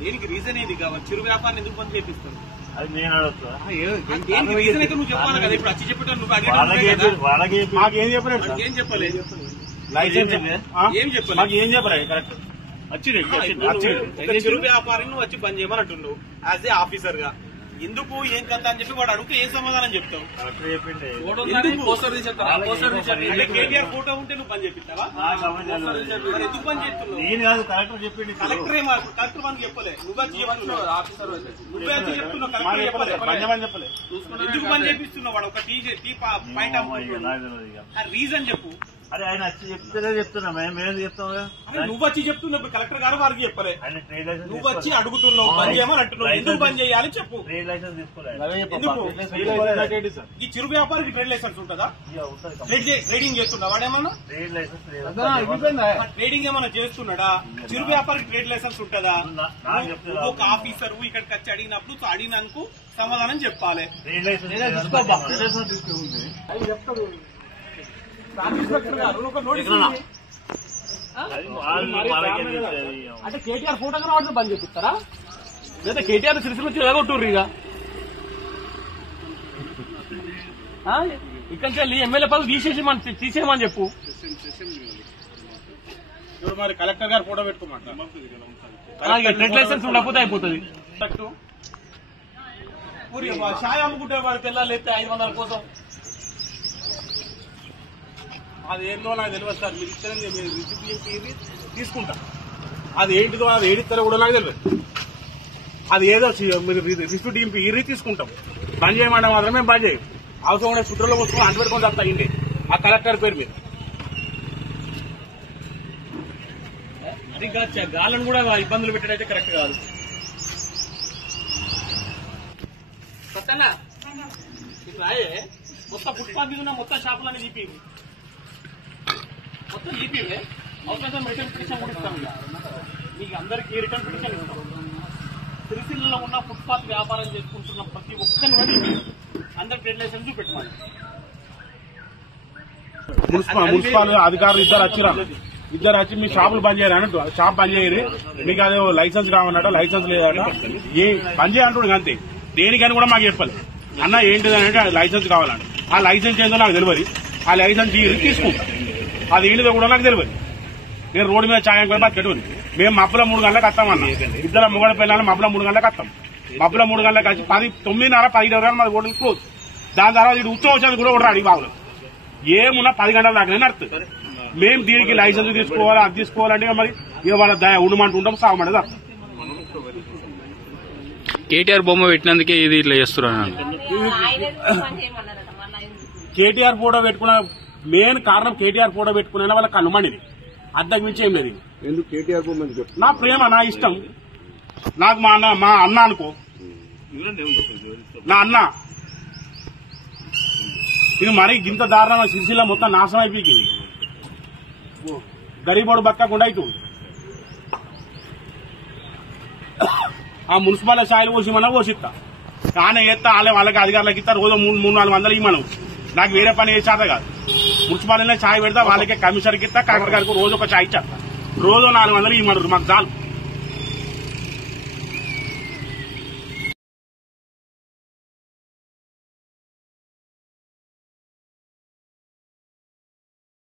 దేనికి రీజన్ ఏది కావాలి? చిరు వ్యాపారం ఎందుకు బంద్ చేపిస్తాను? అది నేను అడుగుతా. రీజన్ అయితే నువ్వు చెప్పాలి కదా. ఇప్పుడు వచ్చి చెప్పేటప్పుడు నువ్వు మాకేం చెప్పలేదు, ఏం చెప్పలేదు, లైసెన్స్ ఏం చెప్పలేదు, మాకు ఏం చెప్పలేదు. కరెక్ట్ వచ్చింది. చిరు వ్యాపారం నువ్వు వచ్చి బంద్ చేయమని అంటున్నావు యాజ్ ఏ ఆఫీసర్ గా. ఎందుకు ఏం కథ అని చెప్పి వాడు అడిగితే ఏం సమాధానం చెప్తావు? కేటీఆర్ ఫోటో ఉంటే నువ్వు పని చేపిస్తావా? ఎందుకు పని చేస్తున్నావు? నేను కాదు, కలెక్టర్ చెప్పింది. కలెక్టర్ కలెక్టర్ పని చెప్పలే, నువ్వే చెప్తున్నావు. నువ్వే చెప్తున్నావు, కలెక్టర్ చెప్పలే. ఎందుకు పని చేపిస్తున్నావు? వాడు ఒక టీ పాయింట్ రీజన్ చెప్పు. అరే ఆయన వచ్చి చెప్తే చెప్తున్నా, మేము చెప్తాం. నువ్వు వచ్చి చెప్తున్నావు, కలెక్టర్ గారు వారికి చెప్పలే. నువ్వు వచ్చి అడుగుతున్నావు బంద్ చేయమని అంటున్నావు. ఎందుకు బంద్ చేయాలి చెప్పు. ట్రేడ్ లైసెన్స్ తీసుకోలేదు. ఈ చిరు వ్యాపారికి ట్రేడ్ లైసెన్స్ ఉంటుందా? ట్రేడింగ్ చేస్తున్నా వాడేమన్నా? ట్రేడ్ లైసెన్స్ ట్రేడింగ్ ఏమన్నా చేస్తున్నాడా? చిరు వ్యాపారికి ట్రేడ్ లైసెన్స్ ఉంటుందా? ఒక ఆఫీసర్ ఇక్కడికి వచ్చి అడిగినందుకు సమాధానం చెప్పాలి. ట్రేడ్ లైసెన్స్ అంటే కేటీఆర్ ఫోటో రావడం బంద్ చేపిస్తారా? లేదా కేటీఆర్ సిరిసిల్ల వచ్చి ఎలాగొట్టుర్రు ఇక ఇక్కడి నుంచి ఎమ్మెల్యే పదవి తీసేయమని చెప్పు. ఇప్పుడు మరి కలెక్టర్ గారు ఫోటో పెట్టుకోమంటారు. ట్రేడ్ లైసెన్స్ ఉండకపోతే అయిపోతుంది. ఛాయ్ అమ్ముకుంటే వాడు తెల్లాలి 500 కోసం. అది ఏందో నాకు తెలియదు సార్. మీరు ఇచ్చిన రిసిప్ట్ తీసుకుంటా. అది ఏంటిదో అది ఏడిస్తారో కూడా నాకు తెలియదు. అది ఏదో మీరు రిసిప్ట్ ఇరి తీసుకుంటాం. బంద్ చేయమంటే మాత్రమే బంద్ చేయం. అవసరం ఉండే సుట్రలో వస్తున్నా అంటు పెట్టుకొని వస్తా ఇండి ఆ కలెక్టర్ పేరు మీద. అది గాలను కూడా ఇబ్బందులు పెట్టడైతే కరెక్ట్ కాదు. కొత్తగా ఇప్పుడు మొత్తం ఫుట్పాత్ మీద ఉన్న మొత్తం షాపులన్నీ తీపి మొత్తం జీపీవే. అవసరం రిటర్న్ పిటిషన్ కూడా ఇస్తాం. మీకు అందరికీ రిటర్న్ పిటిషన్ ఇస్తాం. సిరిసిల్లలో ఉన్న ఫుట్పాత్ వ్యాపారం చేసుకుంటున్న ప్రతి ఒక్కరిని బట్టి అందరు ట్రేడ్ లైసెన్స్ చూపెట్టమని. మున్సిపల్ అధికారులు ఇద్దరు వచ్చి మీ షాపులు బంద్ చేయాలి అన్నట్టు. షాప్ బంద్ చేయరు, మీకు అదే లైసెన్స్ కావాలన్నట, లైసెన్స్ లేదట, ఏ బంద్ చేయాలంటాడు అంతే. దేనికని కూడా మాకు చెప్పాలి. అన్న ఏంటిదంటే లైసెన్స్ కావాలంట. ఆ లైసెన్స్ ఏందో నాకు తెలియదు. ఆ లైసెన్స్ తీసుకుంటా. అది ఏంటిదో కూడా నాకు తెలియదు. నేను రోడ్డు మీద ఛాయం కూడా బతికెట్టుకుని మేము మబ్బుల 3 గంటలకు వస్తామన్నా. ఇద్దరు మొగడ పిల్లలు మబ్బుల 3 గంటలకు వస్తాం. మబ్బుల 3 గంటలకు వచ్చి 9:30, 10 మాది రోడ్డు క్లోజ్. దాని తర్వాత ఇటు ఉత్సవం వచ్చేది కూడా ఒకటి అడిగి బాబులు ఏమున్నా 10 గంటల దాకానే నడుతుంది. మేము దీనికి లైసెన్స్ తీసుకోవాలి, అది తీసుకోవాలంటే మరి ఇక వాళ్ళ ఉండమంటూ ఉంటాం, సాగమంటే అర్థం. కేటీఆర్ బొమ్మ పెట్టినందుకే ఇది ఇట్లా చేస్తున్నారు. కేటీఆర్ ఫోటో పెట్టుకున్న మెయిన్ కారణం కేటీఆర్ ఫోటో పెట్టుకునే వాళ్ళకి అనుమానిది. అద్దకు మించి ఏం లేదు. ఎందుకు కేటీఆర్ బొమ్మ? నా ప్రేమ, నా ఇష్టం. నాకు మా అన్న అనుకో, నా అన్న. ఇది మరీ గింత దారుణంగా సిరిసిల్ల మొత్తం నాశనం అయిపోయింది. గరీబోడు బతకకుండా అవుతుంది. ఆ మున్సిపల్ ఛాయలు పోసిమన్నా పోసిస్తా, కానీ ఎత్తా వాళ్ళకి అధికారులకు ఇస్తా. రోజు 300-400 ఇవ్వను. నాకు వేరే పని ఏ చేత కాదు. మున్సిపాలిటీలో ఛాయ్ పెడతా, వాళ్ళకే కమిషనర్కి ఇస్తా, కలెక్టర్ గారికి రోజు ఒక ఛాయ్ ఇచ్చా. రోజు 400 ఇవ్వమన్నారు, మాకు చాలు.